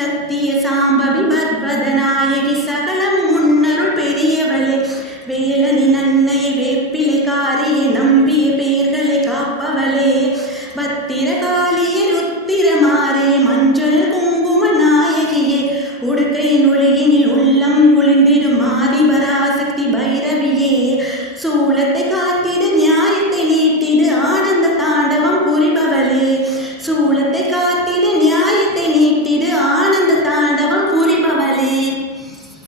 சத்திய சாம்பவி பத்வதநாயகி சகலம்